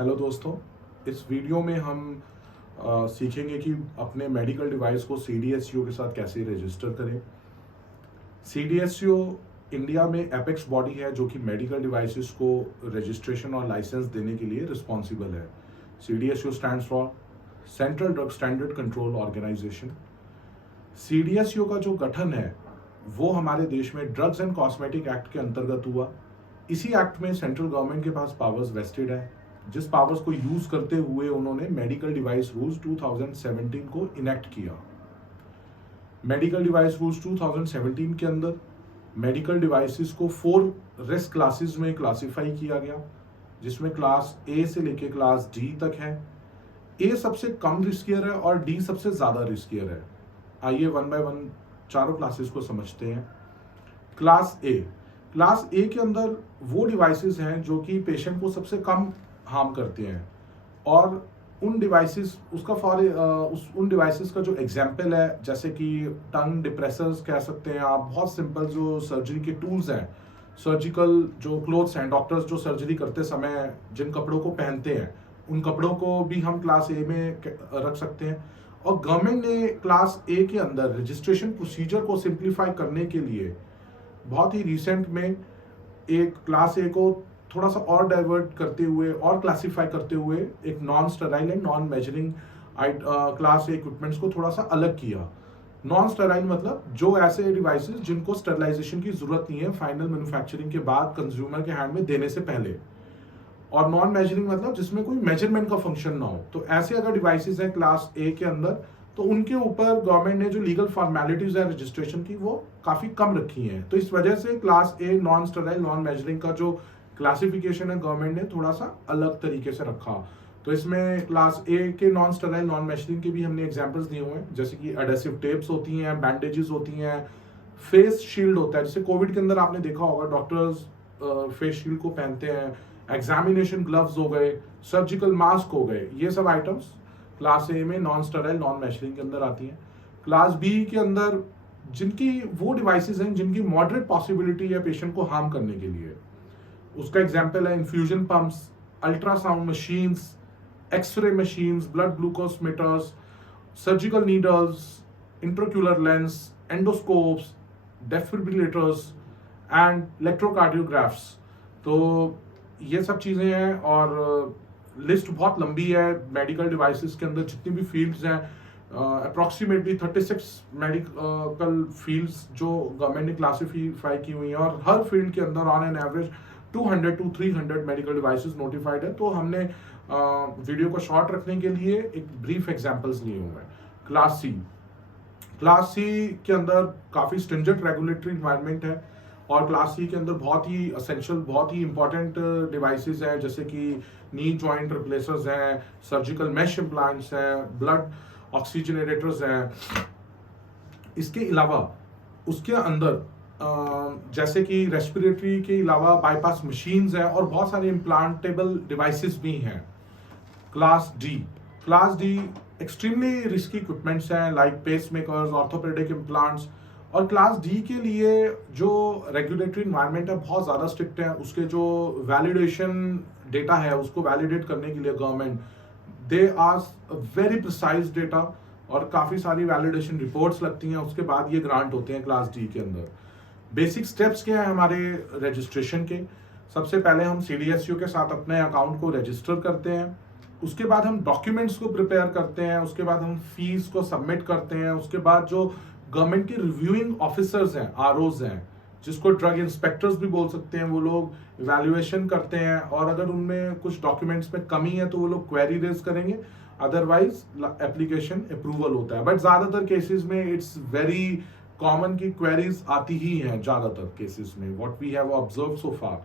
Hello दोस्तों, इस video में हम सीखेंगे कि अपने मेडिकल डिवाइस को सीडीएसयू के साथ कैसे रजिस्टर करें। सीडीएसयू इंडिया में एपेक्स बॉडी है जो कि मेडिकल डिवाइसेस को रजिस्ट्रेशन और लाइसेंस देने के लिए रिस्पॉन्सिबल है। CDSU stands for central drug standard control organisation. CDSU का जो गठन है वो हमारे देश में ड्रग्स एंड कॉस्मेटिक एक्ट के अंतर्गत हुआ। इसी एक्ट में सेंट्रल गवर्नमेंट के पास पावर्स वेस्टेड है, जिस पावर्स को यूज करते हुए उन्होंने मेडिकल डिवाइस रूल्स 2017 को इनेक्ट किया। मेडिकल डिवाइस रूल्स 2017 के अंदर मेडिकल डिवाइसेस को 4 रिस्क क्लासेस में क्लासिफाई किया गया, जिसमें क्लास ए से लेके क्लास डी तक है। ए सबसे कम रिस्कियर है और डी सबसे ज्यादा रिस्कियर है। आइए वन बाय वन चारों क्लासेस को समझते हैं। क्लास ए के अंदर वो डिवाइसेस हैं जो कि पेशेंट को सबसे कम हार्म करते हैं, और उन डिवाइसेस उन डिवाइसेस का जो एग्जाम्पल है, जैसे कि टंग डिप्रेसर्स कह सकते हैं आप, बहुत सिंपल जो सर्जरी के टूल्स हैं, सर्जिकल जो क्लोथ्स हैं, डॉक्टर्स जो सर्जरी करते समय जिन कपड़ों को पहनते हैं उन कपड़ों को भी हम क्लास ए में रख सकते हैं। और गवर्नमेंट ने क्लास ए के अंदर रजिस्ट्रेशन प्रोसीजर को सिंप्लीफाई करने के लिए बहुत ही रिसेंट में एक क्लास ए को थोड़ा सा और डाइवर्ट करते हुए और क्लासिफाई करते हुए एक non sterile and non measuring class A equipments को थोड़ा सा अलग किया। नॉन स्टेराइल मतलब जो ऐसे डिवाइसेस जिनको स्टेरिलाइजेशन की जरूरत नहीं है फाइनल मैन्युफैक्चरिंग के बाद कंज्यूमर के हैंड में देने से पहले, और नॉन मेजरिंग मतलब जिसमें कोई मेजरमेंट का फंक्शन ना हो। तो ऐसे अगर डिवाइसेस हैं क्लास ए के अंदर, तो उनके ऊपर गवर्नमेंट ने जो लीगल फॉर्मेलिटीज है रजिस्ट्रेशन की वो काफी कम रखी हैं। तो इस वजह से class a non sterile non measuring का जो क्लासिफिकेशन है गवर्नमेंट ने थोड़ा सा अलग तरीके से रखा। तो इसमें क्लास ए के नॉन स्टेराइल नॉन मेजरिंग के भी हमने एग्जांपल्स दिए हुए हैं, जैसे कि एडेसिव टेप्स होती हैं, बैंडेजेस होती हैं, फेस शील्ड होता है, जैसे कोविड के अंदर आपने देखा होगा डॉक्टर्स फेस शील्ड को पहनते हैं, एग्जामिनेशन ग्लव्स हो गए, सर्जिकल मास्क हो गए, ये सब आइटम्स क्लास ए में नॉन स्टेराइल नॉन मेजरिंग के अंदर आती हैं। क्लास बी के अंदर जिनकी वो डिवाइसेस हैं जिनकी मॉडरेट पॉसिबिलिटी है पेशेंट को हार्म करने के लिए, उसका एग्जाम्पल है infusion pumps, ultrasound machines, x ray machines, blood glucose meters, surgical needles, intraocular lens, endoscopes, defibrillators and electrocardiographs. तो ये सब चीज़ें हैं, और लिस्ट बहुत लंबी है मेडिकल डिवाइसेस के अंदर जितनी भी फील्ड्स हैं। अप्रॉक्सीमेटली 36 मेडिकल फील्ड्स जो गवर्नमेंट ने क्लासिफाई की हुई हैं, और हर फील्ड के अंदर on an average 200 to 300 medical devices notified है। तो हमने वीडियो को शॉर्ट रखने के लिए एक ब्रीफ एग्जांपल्स लिए हुए हैं। क्लास सी के अंदर काफ़ी स्ट्रिंजेंट रेगुलेटरी इन्वायरमेंट है, और क्लास सी के अंदर बहुत ही असेंशियल बहुत ही इंपॉर्टेंट डिवाइसेस हैं, जैसे कि नी जॉइंट रिप्लेसर्स हैं, सर्जिकल मैश इम्प्लांट्स हैं, ब्लड ऑक्सीजनेटर्स हैं। इसके अलावा उसके अंदर जैसे कि रेस्पिरेटरी के अलावा बाईपास मशीन्स हैं और बहुत सारे इम्प्लांटेबल डिवाइसेस भी हैं। Class D extremely risky equipments हैं, like pacemakers, orthopaedic implants. और क्लास डी के लिए जो रेगुलेटरी इन्वायरमेंट है बहुत ज़्यादा स्ट्रिक्ट है। उसके जो वैलिडेशन डेटा है उसको वैलिडेट करने के लिए government they ask very precise data, और काफ़ी सारी वैलिडेशन रिपोर्ट्स लगती हैं, उसके बाद ये ग्रांट होते हैं क्लास डी के अंदर। बेसिक स्टेप्स क्या है हमारे रजिस्ट्रेशन के? सबसे पहले हम सीडीएसयू के साथ अपने अकाउंट को रजिस्टर करते हैं, उसके बाद हम डॉक्यूमेंट्स को प्रिपेयर करते हैं, उसके बाद हम फीस को सबमिट करते हैं, उसके बाद जो गवर्नमेंट के रिव्यूइंग ऑफिसर्स हैं, आरओज हैं, जिसको ड्रग इंस्पेक्टर्स भी बोल सकते हैं, वो लोग इवैल्यूएशन करते हैं, और अगर उनमें कुछ डॉक्यूमेंट्स में कमी है तो वो लोग क्वेरी रेज करेंगे, अदरवाइज एप्लीकेशन अप्रूवल होता है। बट ज्यादातर केसेस में इट्स वेरी कॉमन की क्वेरीज आती ही हैं ज्यादातर केसेस में, what we have observe so far.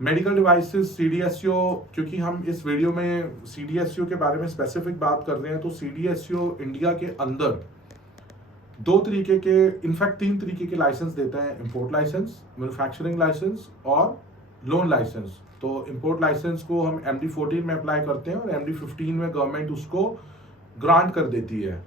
Medical devices CDSU, क्योंकि हम इस वीडियो में सीडीएसयू के बारे में स्पेसिफिक बात कर रहे हैं, तो सीडीएसयू इंडिया के अंदर 2 तरीके के, इनफैक्ट 3 तरीके के लाइसेंस देता है: इंपोर्ट लाइसेंस, मैन्युफैक्चरिंग लाइसेंस और लोन लाइसेंस। तो इंपोर्ट लाइसेंस को हम MD14 में अप्लाई करते हैं, और MD15 में गवर्नमेंट उसको ग्रांट कर देती है।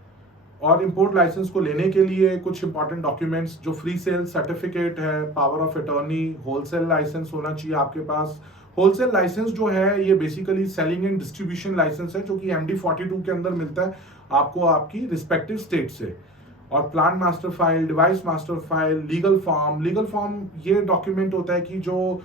और इंपोर्ट लाइसेंस को लेने के लिए कुछ इंपॉर्टेंट डॉक्यूमेंट्स, जो फ्री सेल सर्टिफिकेट है, power of attorney, wholesale licence होना चाहिए आपके पास, होलसेल लाइसेंस जो है ये basically selling and distribution licence है, जो कि MD 42 के अंदर मिलता है आपको आपकी रिस्पेक्टिव स्टेट से। और plan master file, device master file, legal form ये डॉक्यूमेंट होता है कि जो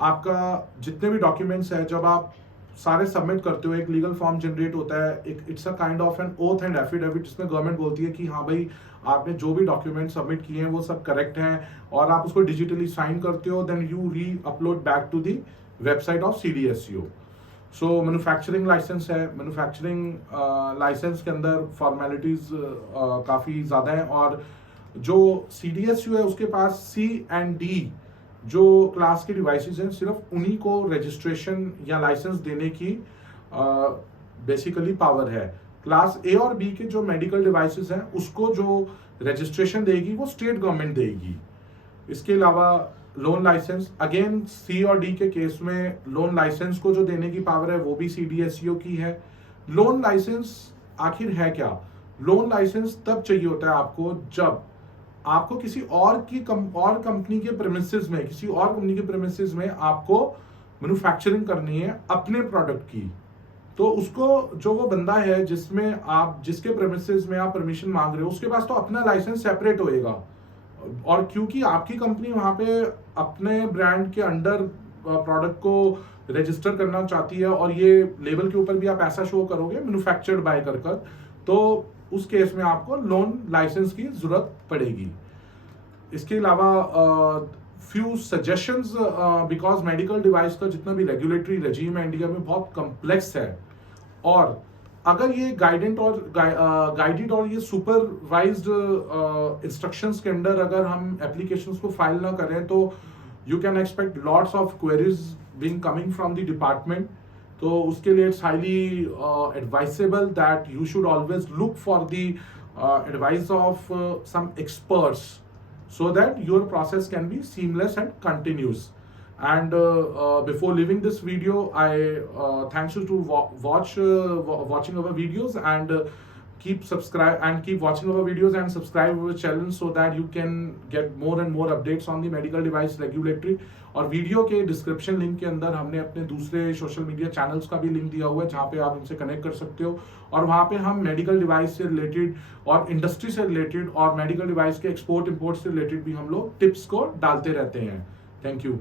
आपका जितने भी डॉक्यूमेंट्स है जब आप सारे सबमिट करते हो एक लीगल फॉर्म जनरेट होता है, एक it's a kind of N oath and affidavit, जिसमें गवर्नमेंट बोलती है कि हाँ भाई आपने जो भी डॉक्यूमेंट सबमिट किए हैं वो सब करेक्ट हैं, और आप उसको डिजिटली साइन करते हो, then you reupload back to the website of CDSCO। So manufacturing licence है, मैन्युफैक्चरिंग लाइसेंस के अंदर फॉर्मेलिटीज काफ़ी ज़्यादा हैं, और जो CDSCO है उसके पास C&D जो क्लास के डिवाइसेस हैं सिर्फ उन्हीं को रजिस्ट्रेशन या लाइसेंस देने की बेसिकली पावर है। क्लास A और B के जो मेडिकल डिवाइसेस हैं उसको जो रजिस्ट्रेशन देगी वो स्टेट गवर्नमेंट देगी। इसके अलावा लोन लाइसेंस, अगेन C और D के केस में लोन लाइसेंस को जो देने की पावर है वो भी CDSCO की है। लोन लाइसेंस आखिर है क्या? लोन लाइसेंस तब चाहिए होता है आपको जब आपको किसी और कंपनी के प्रेमिसेस में, किसी और कंपनी के प्रेमिसेस में आपको मैन्युफैक्चरिंग करनी है अपने प्रोडक्ट की। तो उसको जो वो बंदा है जिसके प्रेमिसेस में आप परमिशन मांग रहे हो उसके पास तो अपना लाइसेंस सेपरेट होएगा, और क्योंकि आपकी कंपनी वहां पे अपने ब्रांड के अंडर प्रोडक्ट को रजिस्टर करना चाहती है और ये लेबल के ऊपर भी आप ऐसा शो करोगे मैन्युफैक्चर्ड बाय कर, तो उस केस में आपको लोन लाइसेंस की जरूरत पड़ेगी। इसके अलावा few suggestions, because medical device का जितना भी रेगुलेटरी रेजीम है इंडिया में बहुत कॉम्प्लेक्स है, और अगर ये गाइडेड और ये सुपरवाइज्ड इंस्ट्रक्शंस के अंडर अगर हम एप्लीकेशंस को फाइल ना करें तो you can expect lots of queries being coming from the department. तो उसके लिए it's highly advisable that you should always look for the advice of some experts so that your process can be seamless and continuous. And before leaving this video, I thanks you to watching our videos, and keep watching our videos and subscribe our channel so that you can get more and more updates on the medical device regulatory. और video के description link के अंदर हमने अपने दूसरे social media channels का भी link दिया हुआ है जहाँ पे आप उनसे कनेक्ट कर सकते हो, और वहाँ पे हम मेडिकल डिवाइस से रिलेटेड और इंडस्ट्री से रिलेटेड और मेडिकल डिवाइस के एक्सपोर्ट इंपोर्ट से रिलेटेड भी हम लोग टिप्स को डालते रहते हैं। Thank you.